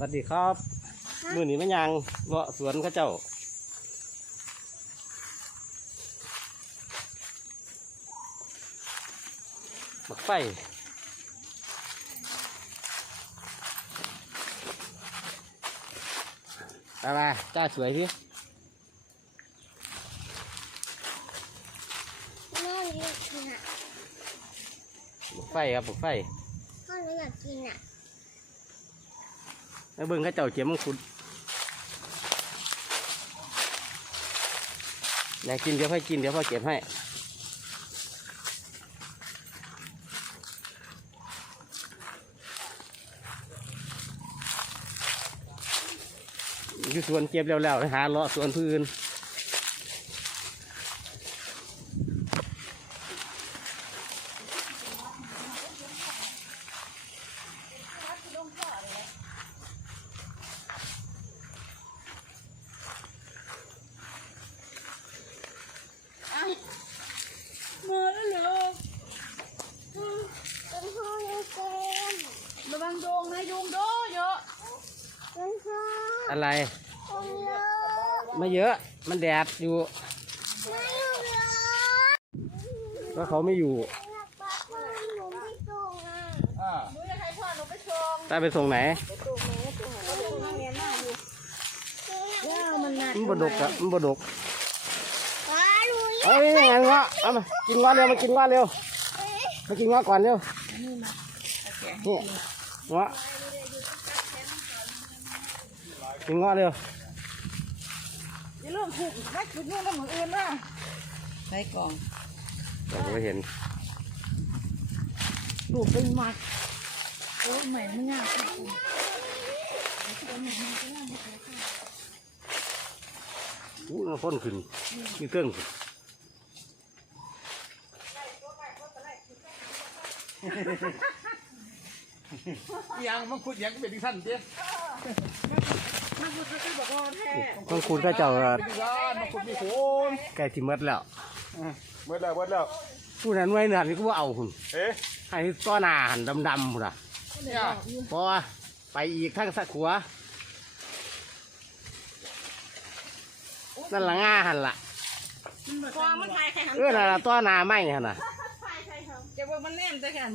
สวัสดีครับมือนี้มันยังเลาะสวนเข้าเจ้าบักไฟอะไรจ้าสวยที่แม่อยากกินอะบักไฟครับบักไฟพ่อหนูอยากกินอะ แล้วเบิ้งเข้าเจ้าเจียมมังคุดอยากกินเดี๋ยวให้กินเดี๋ยวพ่อเก็บให้อยู่สวนเก็บแล้วๆหาเลาะสวนพื้น มาแล้วเหรอ เป็นพ่อลูกเกม ระวังโดงนะยุงโดเยอะ เป็นพ่ ออะไรคนเยอะไม่เยอะ มันแดดอยู่ไม่อยู่เลยก็เขาไม่อยู่อยากปะพ่อหนูไม่ส่งอะหนูอยากให้พ่อหนูไปส่งตาไปส่งไหนเขาส่งมาเรียนหน้าอยู่หนูอยากว้าวมันหนักมันบดกอะมันบดกป้าหนูอยากเอานี่ไงเงาะเอามากินเงาะเร็วมากินเงาะเร็วมากินเงาะก่อนเร็วนี่มาโอเคนี่เงาะ กินเงาะเร็วอย่าลืมผูกไว้จุดนู้นแล้วมืออื่นนะใส่กล่องเราไม่เห็นลูกเป็นหมักโอ้ยใหม่ไม่ยากอู้มันพ่นขึ้นมีเครื่องขึ้นยังมังคุดยังเป็นดิสั้นเจ้ มันคือเขาบอกว่าแท้ต้องคุณก็เจ้าดิสั้นมังคุดมีโคนใกล้ที่หมดแล้วเบิดแล้วเบิดแล้วผู้นั้นไว้เนื้อนี่ก็ว่าเอาคุณเอ๊ะให้ต้อหนาหันดำๆพุ่นอะเนี่ยพอไปอีกทั้งสักขัวนั่นละง่าหันละพอมันทายใครหันเออน่นละต้อหนาไหมหันน่ะจะว่ามันแน่นแต่กัน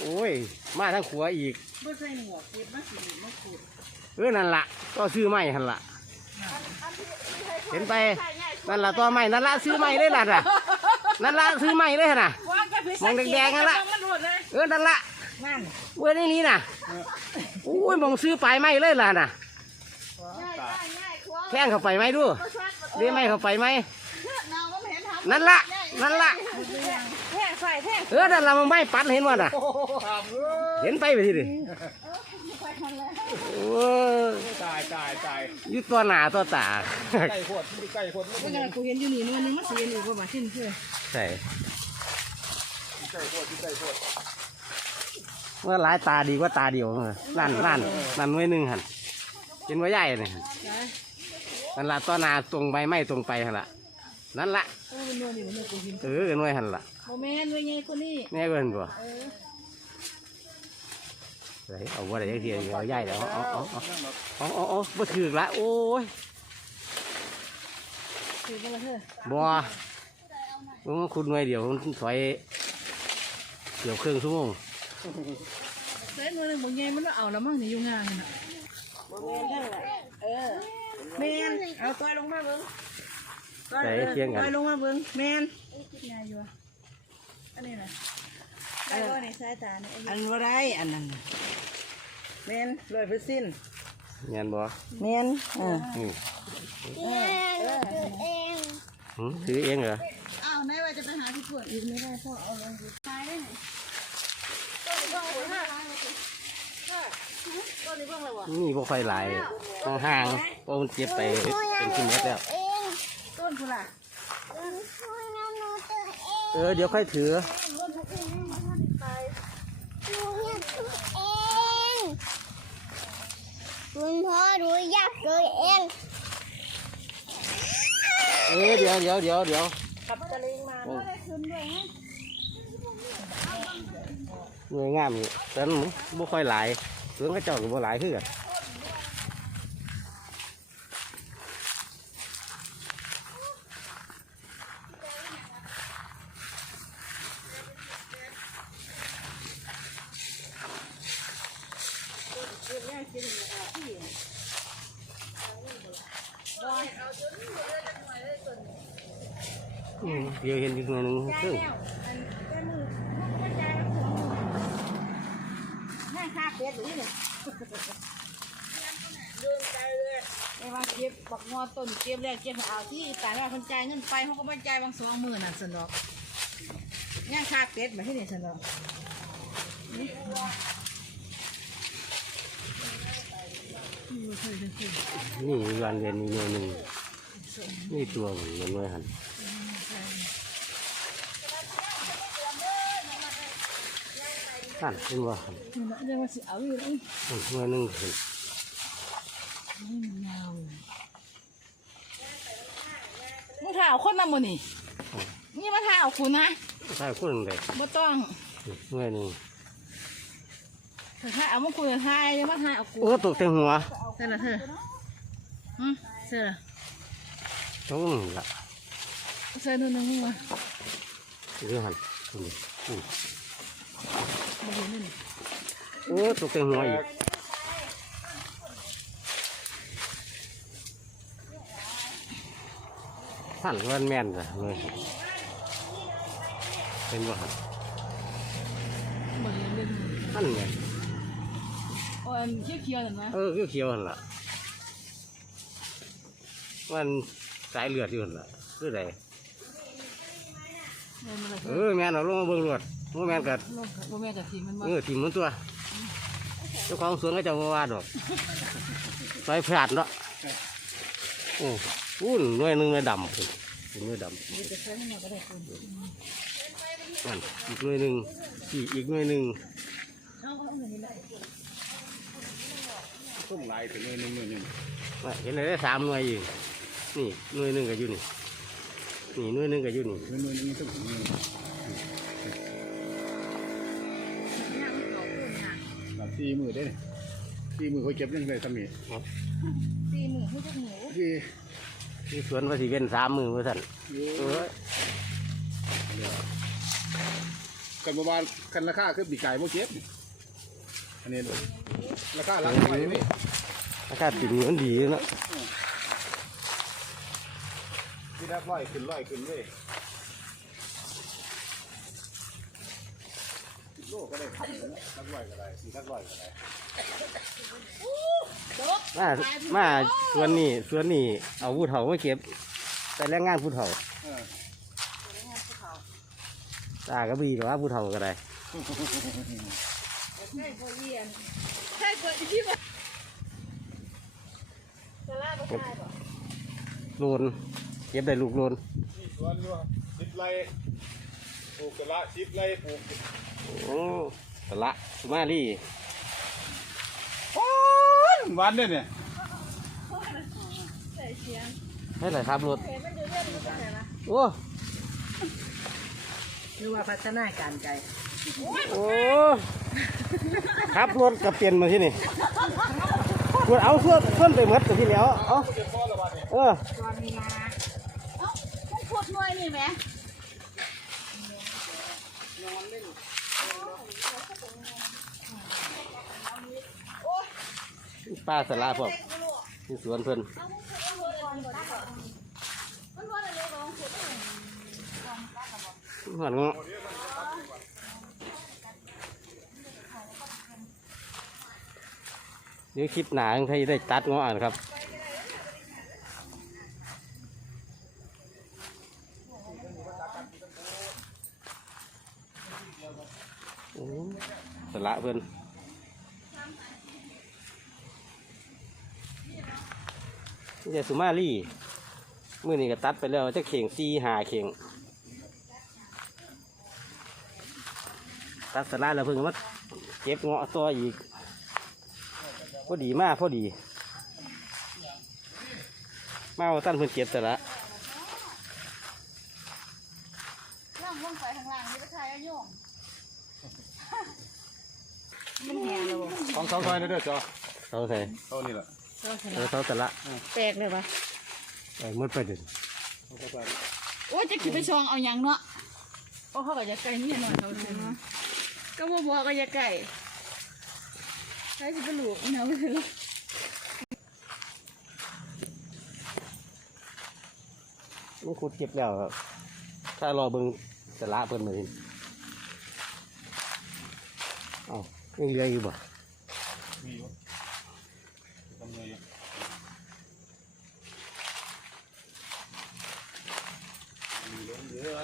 โอ้ย มาทั้งขัวอีกไม่ใส่หมวกเก็บมาสีมาขูด เออนั่นละก็ซื้อไม้หันละเห็นไปนั่นละตัวไม้นั่นละซื้อไม้เลยล่ะน่ะนั่นละซื้อไม้เลยน่ะมองแดงๆนั่นล่ะเออนั่นละนั่นเว้ยในนี้น่ะโอ้ยมองซื้อไปลายไม้เลยล่ะน่ะแท่งเข้าไปไหมดูเรียไม้เข้าไปไหมนั่นละนั่นละแท่งใส่แท่งเออนั่นละมันไม่ปัดเห็นว่าน่ะ เห็นไปไปทีดิโอ้ายตายตายอยุตัวหนาตัวตาไก่ขวดมีไก่ขวดก็ยังกูเห็นอยู่นี่มันนึงมันเสียอยู่ประมาณสิ้นเพื่อใช่มีไก่ขวดมีไก่ขวดว่าหลายตาดีกว่าตาเดียวนั่นนั่นนั่นไว้หนึ่งหันเห็นว่าใหญ่เลยนั่นละตัวหนาตรงไปไม่ตรงไปหันละนั่นละโอ้ยนวลอยู่เนี่ยกูเห็นเออกันไว้หันละโมเมนต์ด้วยไงคนนี้แน่เกินกว่าเเอาว่าอะไรเดียวเอาใหญ่แล้วเอาเอาเอาเอาเอาเอาบ่ถือละโอ้ยถือมาเถอะบัวมันคุณไว้เดี๋ยวมถอยเดี๋ยวเครื่องชั่วโมงเส้นมือหนึ่งบางไงมันเอาแล้วมั่งนี่ยู่งานน่ะโมเมนต์นั่นแหละเออแมนเอาตัวลงมาเบิ้งใส่เคียงกันตัวลงมาเบิ้งแมนยายอยู่อันนี้นะ ไอ้ก็ในสายตาเนี่ยอันว่าได้อันนั้นแมนร้อยเปอร์เซ็นต์เงี้ยบ่แมนอ่านี่เองหนูถือเองหืมถือเองเหรออ้าวไหนว่าจะไปหาที่ปวดอีกไม่ได้พ่อเอาลงอยู่ตายได้ไหนต้นนี้เพิ่งเลยค่ะต้นนี้เพิ่งเลยวะนี่พวกไฟหลายห่างๆเพราะมันเจ็บไปเป็นกิโลเมตรแล้วเองต้นกูล่ะพ่อน้ำหนูถือเองเออเดี๋ยวค่อยถือ หนูอยากถือเองคุณพ่อหนูอยากถือเองเออเดี๋ยวเดี๋ยวเดี๋ยวเดี๋ยวขับตะลิงมาโอ้หน่วยงามนี่แต่มันบ่ค่อยหลายสวนกระเจ้าก็บ่หลายคือกัน อืมเดี๋ยวเห็นอีกหน่อยหนึงครึ่งแม่ค่าเป็ดหรือเนี่ยเดินใจเลยไอ้ว่าเก็บบักงอต้นเก็บแรกเก็บเอาที่ตายว่าคนจ่ายเงินไปเขาก็ไม่จ่ายบางสองหมื่นน่ะสนอกย่างค่าเป็ดมาที่นี่สนอก นี่ วันเรียนอีกหน่อยหนึงนี่ตัวมันเหมือนไว้หันหันเป็นว่าหันเรียกว่าสิเอาอยู่นี่อืมหน่วยหนึงเห็นมึงถ่ายเอาคนมาหมดนี่นี่มาถ่ายเอาคุณนะใช่คนเลยบ่ต้องหน่วยหนึง ถ้าถ่ายเอามาคุยกับถ่ายเดี๋ยวมาถ่ายเอากูโอ้ตกแต่หัวเสร็จแล้วเธออืมเสร็จแล้วตรงนี้ละเสร็จนู่นนึงมึงมาเรื่องหันอืมอืมบ่เห็นนี่โอ้ตกแต่หัวอีกหันวันแม่นจ้ะเลยเป็นว่าหันบ่เห็นเลย หันไงโอ้ยเขียวๆเห็นไหมเออเขียวๆหันละมันสายเลือดอยู่หันละคือไรเห็นมันเลยเออแม่นเอาลงมาเบิ่งรวดว่าแม่นกัดลงบ่แม่กับทีมันมาเออทิมมันตัวเจ้าของสวนก็จะมาว่าดอกซอยพลาดเนาะโอ้อู้นหน่วยหนึงหน่วยดำพุ่นเป็นหน่วยดำมีแต่ใช้มันก็ได้คนนั่นอีกหน่วยหนึ่งอีกอีกหน่วยหนึ่งเอาเอาเงินนี่แหละ ต้มลายถึงหน่วยหนึ่งหน่วยหนึ่งว่าเห็นเลยได้สามหน่วยอยู่นี่หน่วยหนึ่งก็อยู่นี่นี่หน่วยหนึ่งก็อยู่นี่หน่วยหน่วยหนึ่งต้องถึงหน่วยแบบสี่มือได้เนี่ยสี่มือเขาเก็บยังไงทำนี่สี่หมื่นให้จักหมูที่ที่สวนว่าสิเป็นสามมือว่าสั่นอยู่เออกันประมาณกันราคาคือปีกไก่โมเก็บอันนี้เลย ราคาหลังไปนี่อากาศติดมันดีเนาะที่ได้ร้อยขึ้นร้อยขึ้นเลยสิบโลก็ได้พันหนึ่งทักร้อยก็ได้สี่ทักร้อยก็ได้มามาสวนนี่สวนนี่เอาผู้เฒ่ามาเก็บไปแรงงานผู้เฒ่าเออตาก็บีหรอว่าผู้เฒ่าก็ได้ ใช่พอเยียนใช่กว่าที่ว่าจะลาบ่ได้บ่โลนเก็บได้ลูกโลนที่สวนอยู่สิบไร่ปลูกกระละสิบไร่ปลูกโอ้ตะละสุมาลี่หวานเนี่ยเนี่ยใส่เสียงให้ไหนครับรถเห็นมันอยู่เรื่องมันจะไหนล่ะโอ้หรือว่าพัฒนาการใจโอ้ ครับรถกับเปลี่ยนมาที่นี่กดเอาส่วนส่วนไปหมดตัวที่แล้วเอาเออตอนนี้มาเอ้ามันพูดหน่วยนี่ไหมป้าสลาพวกที่สวนเพิ่นหันงอ เดี๋ยวคลิปหนาใครได้ตัดงอนครับสละเพิ่อนนี่จะสุมาลี่มื่อนี้ก็ตัดไปแล้วจะเข่งซีหาเข่งตัดสละแล้วเพิ่งมาเก็บเงาะตัวอีก อดีมากพอดี มาเอาตั้นเพิ่นเก็บสละล่างลงไปข้างล่างนี่ไปทายอายุมันแหงเลยพอของสองซอยเด้อเด้อจอเขาใส่เท่านี้แหละเจ้าชเอนะอเขาแต่ละแปลกเลยปะไอ้มืดไปดิเอาเข้าไปโอ้ยจะคิดไปชองเอาหยังเนาะโอ้เขาก็จะไก่นี่หน่อยเขาเลยเนาะก็บ่บอกก็จะไก่ ใครจะไปหลูกเนาะเลยมันขุดเก็บแล้วครับ ถ้ารอเบิ่งจะละเพิ่นมาทีเอ้ายังเหลืออยู่บ่ มีอยู่ทำไงอยู่มีเหลือเหลือ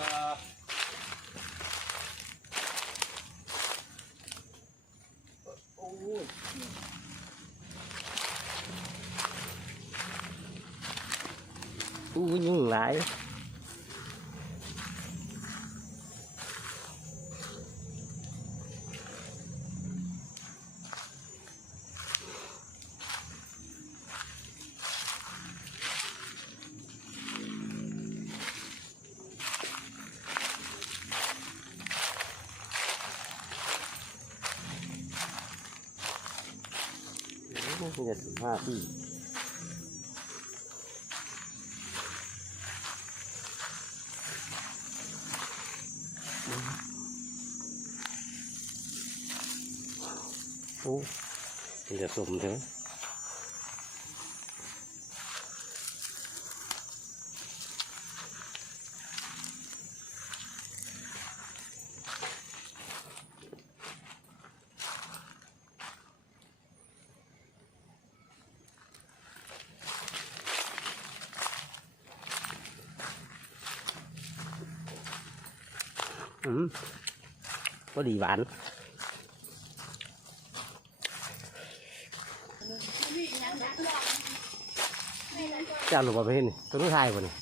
อู้ยุ่งหลายโอ้โหจะสิบห้าปีโอ้มันจะสมเถอะอืมก็ดีหวาน เจ้าหลบไปเห็นนี่ตัวนู้นทายบ่นี่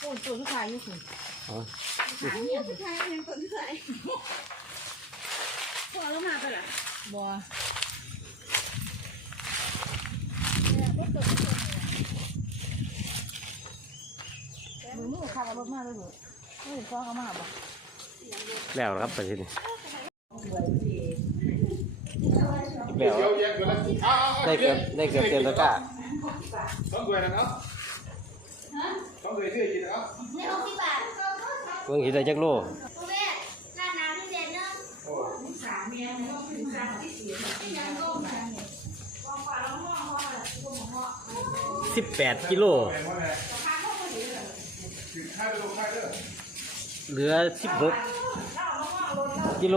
โอ้ยตัวสุดท้ายอยู่คุณอ๋อตัวสุดท้ายยังตัวสุดท้ายพอแล้วมาไปละบัวมือมือขับรถมาเลยเหรอไม่ได้ฟ้องเขามาบ่แล้วครับไปที่นี่แล้วเดี๋ยวแยกกันแล้วอ้าวได้เกือบได้เกือบเต็มตะกร้า ต้องด้วยนะเนาะต้องด้วยชื่อกินนะครับในหกสิบบาทเพิ่งเห็นได้จักโลคุณแม่ร้าน้ำพิเศษเนอะสิบแปดกิโลแปลว่าไงถึงค่ายเด้อลงค่ายเด้อเหลือสิบหกกิโล